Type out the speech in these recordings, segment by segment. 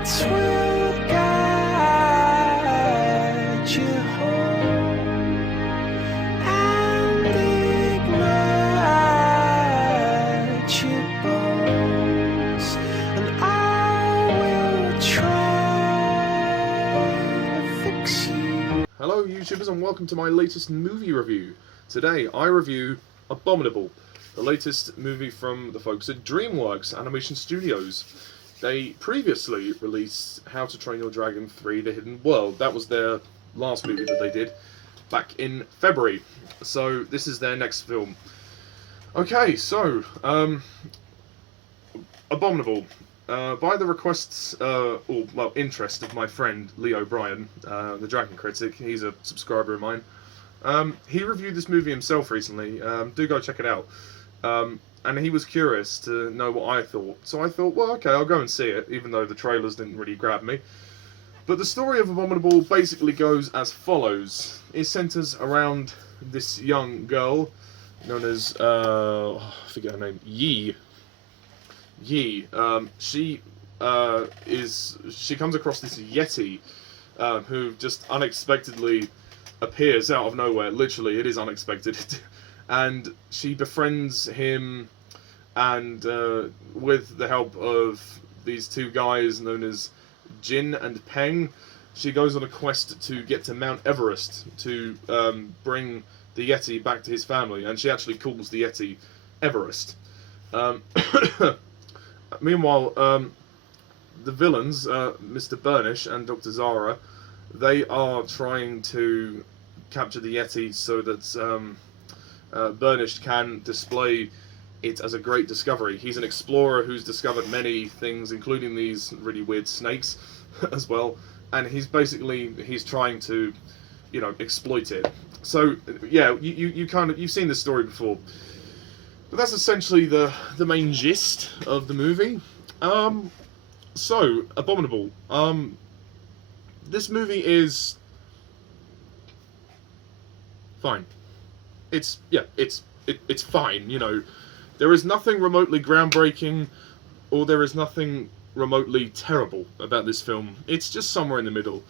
lights will guide you home and ignite your bones, and I will try to fix you. Hello YouTubers and welcome to my latest movie review. Today I review Abominable, the latest movie from the folks at Dreamworks Animation Studios. They previously released How to Train Your Dragon 3: The Hidden World. That was their last movie that they did back in February. So this is their next film. Okay, so Abominable. By the requests, interest of my friend Lee O'Brien, the Dragon Critic, he's a subscriber of mine. He reviewed this movie himself recently. Do go check it out. And he was curious to know what I thought. So I thought, well, okay, I'll go and see it, even though the trailers didn't really grab me. But the story of Abominable basically goes as follows. It centres around this young girl known as, I forget her name, Yi. She comes across this Yeti who just unexpectedly appears out of nowhere. Literally, it is unexpected. And she befriends him, and with the help of these two guys known as Jin and Peng, she goes on a quest to get to Mount Everest to bring the Yeti back to his family, and she actually calls the Yeti Everest. Meanwhile, the villains, Mr. Burnish and Dr. Zara, they are trying to capture the Yeti so that Burnish can display it as a great discovery. He's an explorer who's discovered many things, including these really weird snakes as well, and he's trying to, exploit it. So yeah, you've seen this story before. But that's essentially the main gist of the movie. So, Abominable. This movie is fine. It's fine, There is nothing remotely groundbreaking, or there is nothing remotely terrible about this film. It's just somewhere in the middle.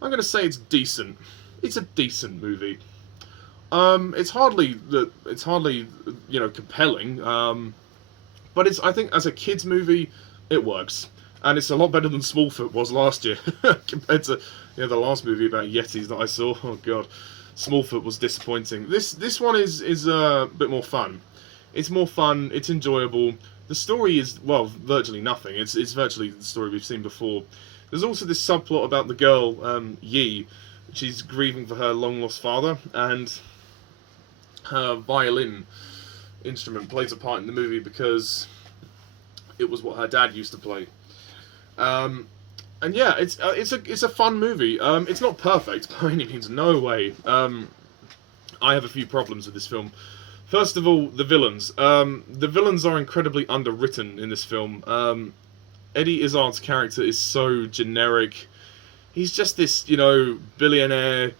I'm going to say it's decent. It's a decent movie. It's hardly compelling. But I think as a kids movie, it works, and it's a lot better than Smallfoot was last year compared to the last movie about Yetis that I saw. Oh god, Smallfoot was disappointing. This one is a bit more fun. It's more fun. It's enjoyable. The story is virtually nothing. It's virtually the story we've seen before. There's also this subplot about the girl Yi. She's grieving for her long lost father, and her violin instrument plays a part in the movie because it was what her dad used to play. And yeah, it's a fun movie. It's not perfect by any means, no way. I have a few problems with this film. First of all, the villains. The villains are incredibly underwritten in this film. Eddie Izzard's character is so generic. He's just this, billionaire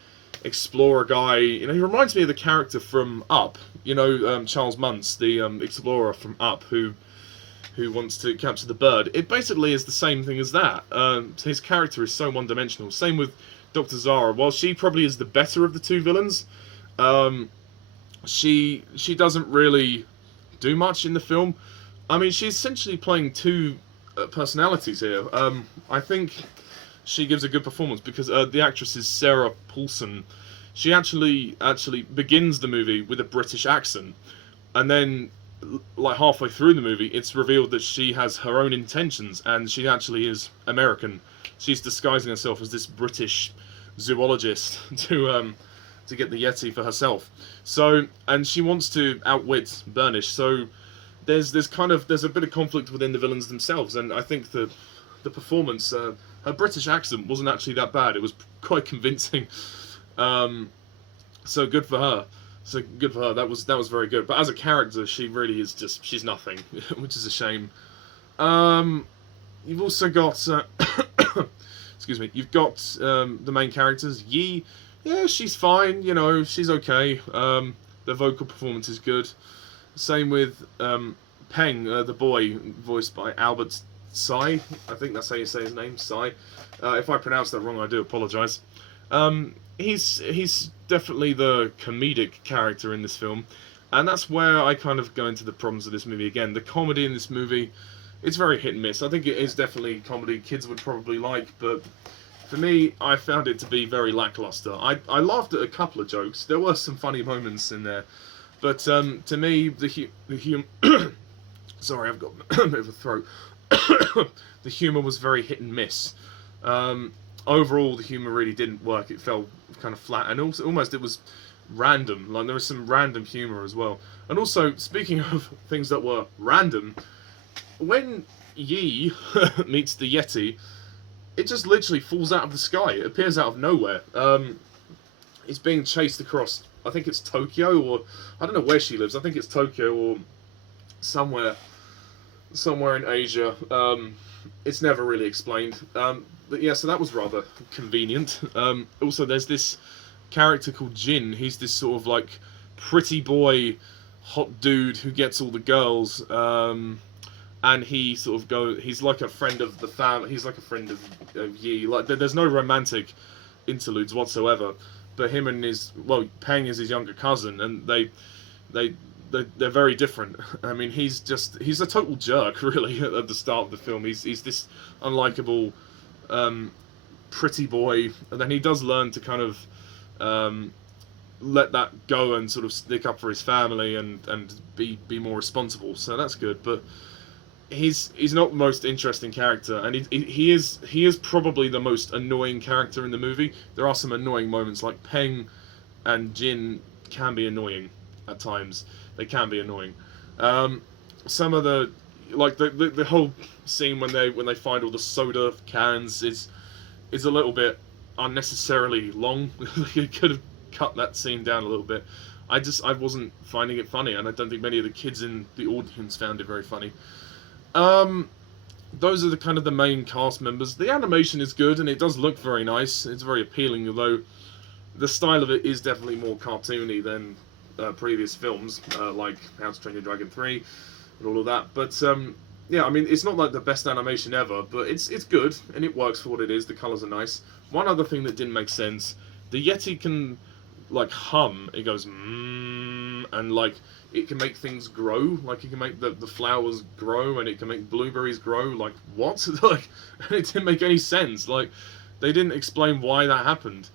explorer guy. He reminds me of the character from Up. Charles Muntz, the explorer from Up, who wants to capture the bird. It basically is the same thing as that. His character is so one-dimensional. Same with Dr. Zara. While she probably is the better of the two villains, she doesn't really do much in the film. I mean, she's essentially playing two personalities here. I think she gives a good performance because the actress is Sarah Paulson. She actually begins the movie with a British accent, and then like halfway through the movie, it's revealed that she has her own intentions, and she actually is American. She's disguising herself as this British zoologist to get the Yeti for herself. So, and she wants to outwit Burnish. So, there's a bit of conflict within the villains themselves, and I think the performance, her British accent wasn't actually that bad. It was quite convincing. So good for her. That was very good. But as a character, she really is she's nothing, which is a shame. You've also got, excuse me. You've got the main characters. Yi, yeah, she's fine. She's okay. The vocal performance is good. Same with Peng, the boy, voiced by Albert Tsai. I think that's how you say his name, Tsai. If I pronounce that wrong, I do apologise. He's definitely the comedic character in this film, and that's where I kind of go into the problems of this movie again. The comedy in this movie, it's very hit and miss. I think it is definitely comedy kids would probably like, but for me, I found it to be very lackluster. I laughed at a couple of jokes. There were some funny moments in there, but to me, the humor. Sorry, I've got a bit of a throat. The humor was very hit and miss. Overall, the humor really didn't work. It fell kind of flat, and also almost it was random. Like there was some random humor as well. And also, speaking of things that were random, when Yi meets the Yeti, it just literally falls out of the sky. It appears out of nowhere. It's being chased across, I think it's Tokyo, or I don't know where she lives. I think it's Tokyo or somewhere in Asia. It's never really explained. But yeah, so that was rather convenient. Also, there's this character called Jin. He's this sort of like pretty boy, hot dude who gets all the girls. And he sort of he's like a friend of the family. He's like a friend of Yi. Like there's no romantic interludes whatsoever. But him and Peng is his younger cousin, and they're very different. I mean, he's a total jerk, really, at the start of the film. He's this unlikable, pretty boy, and then he does learn to kind of let that go and sort of stick up for his family and be more responsible. So that's good. But he's not the most interesting character, and he is probably the most annoying character in the movie. There are some annoying moments, like Peng and Jin can be annoying at times. They can be annoying. Some of the whole scene when they find all the soda cans is a little bit unnecessarily long. You could have cut that scene down a little bit. I wasn't finding it funny, and I don't think many of the kids in the audience found it very funny. Those are the main cast members. The animation is good, and it does look very nice. It's very appealing, although the style of it is definitely more cartoony than previous films, like How to Train Your Dragon 3 and all of that. But yeah, I mean, it's not like the best animation ever, but it's good, and it works for what it is. The colours are nice. One other thing that didn't make sense, the Yeti can like hum. It goes and like it can make things grow. Like it can make the flowers grow, and it can make blueberries grow. Like what? Like, and it didn't make any sense. Like they didn't explain why that happened.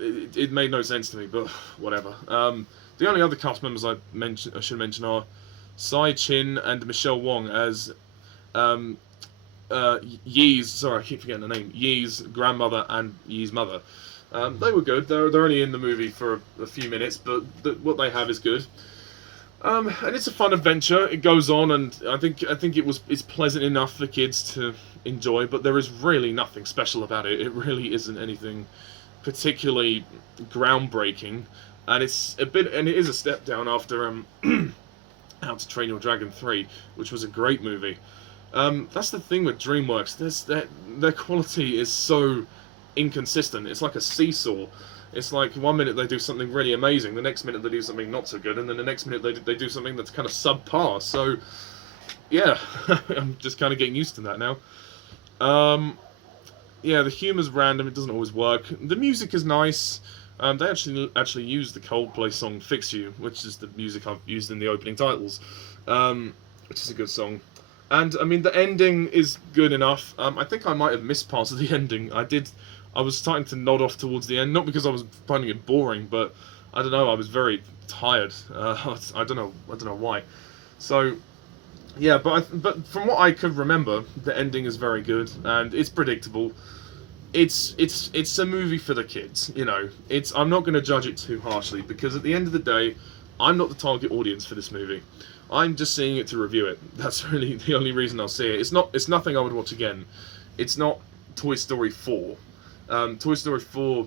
It made no sense to me, but whatever. The only other cast members I should mention are Tsai Chin and Michelle Wong as Yi's. Sorry, I keep forgetting the name. Yi's grandmother and Yi's mother. They were good. They're only in the movie for a few minutes, but what they have is good. And it's a fun adventure. It goes on, and I think it's pleasant enough for kids to enjoy. But there is really nothing special about it. It really isn't anything particularly groundbreaking, and it is a step down after How to Train Your Dragon 3, which was a great movie. That's the thing with Dreamworks. Their quality is so inconsistent. It's like a seesaw. It's like one minute they do something really amazing, the next minute they do something not so good, and then the next minute they do something that's kind of subpar. So yeah, I'm just kind of getting used to that now. Yeah, the humor's random. It doesn't always work. The music is nice. They actually used the Coldplay song "Fix You," which is the music I've used in the opening titles, which is a good song. And I mean, the ending is good enough. I think I might have missed parts of the ending. I was starting to nod off towards the end, not because I was finding it boring, but I don't know. I was very tired. I don't know why. So yeah, but from what I could remember, the ending is very good and it's predictable. It's a movie for the kids, you know. I'm not going to judge it too harshly, because at the end of the day, I'm not the target audience for this movie. I'm just seeing it to review it. That's really the only reason I'll see it. It's nothing I would watch again. It's not Toy Story 4. Toy Story 4,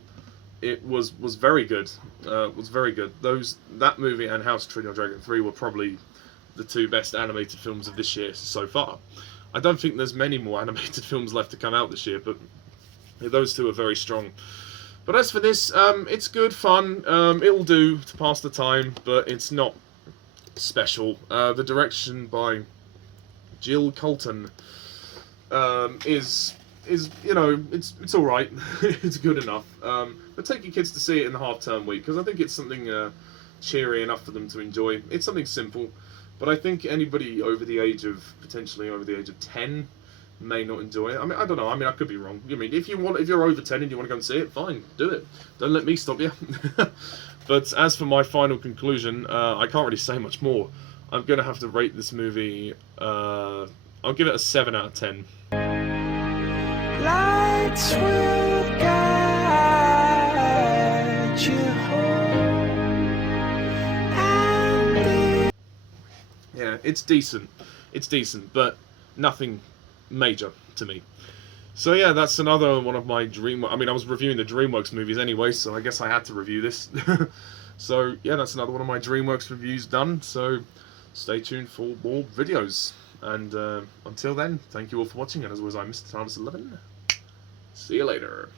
it was very good. Was very good. That movie and How to Train Your Dragon 3 were probably the two best animated films of this year so far. I don't think there's many more animated films left to come out this year, but those two are very strong. But as for this, it's good fun. It'll do to pass the time, but it's not special. The direction by Jill Culton is you know, it's all right. It's good enough. But take your kids to see it in the half-term week, because I think it's something cheery enough for them to enjoy. It's something simple, but I think anybody potentially over the age of 10 may not enjoy it. I mean, I don't know. I mean, I could be wrong. I mean, if you're over 10 and you want to go and see it, fine, do it. Don't let me stop you. But as for my final conclusion, I can't really say much more. I'm gonna have to rate this movie. I'll give it a 7 out of 10. Lights will guide you home. And Yeah, it's decent. It's decent, but nothing major to me. So yeah, that's another one of my I mean, I was reviewing the Dreamworks movies anyway, so I guess I had to review this. So yeah, that's another one of my Dreamworks reviews done. So stay tuned for more videos. And until then, thank you all for watching. And as always, I'm Mr. Thomas11. See you later.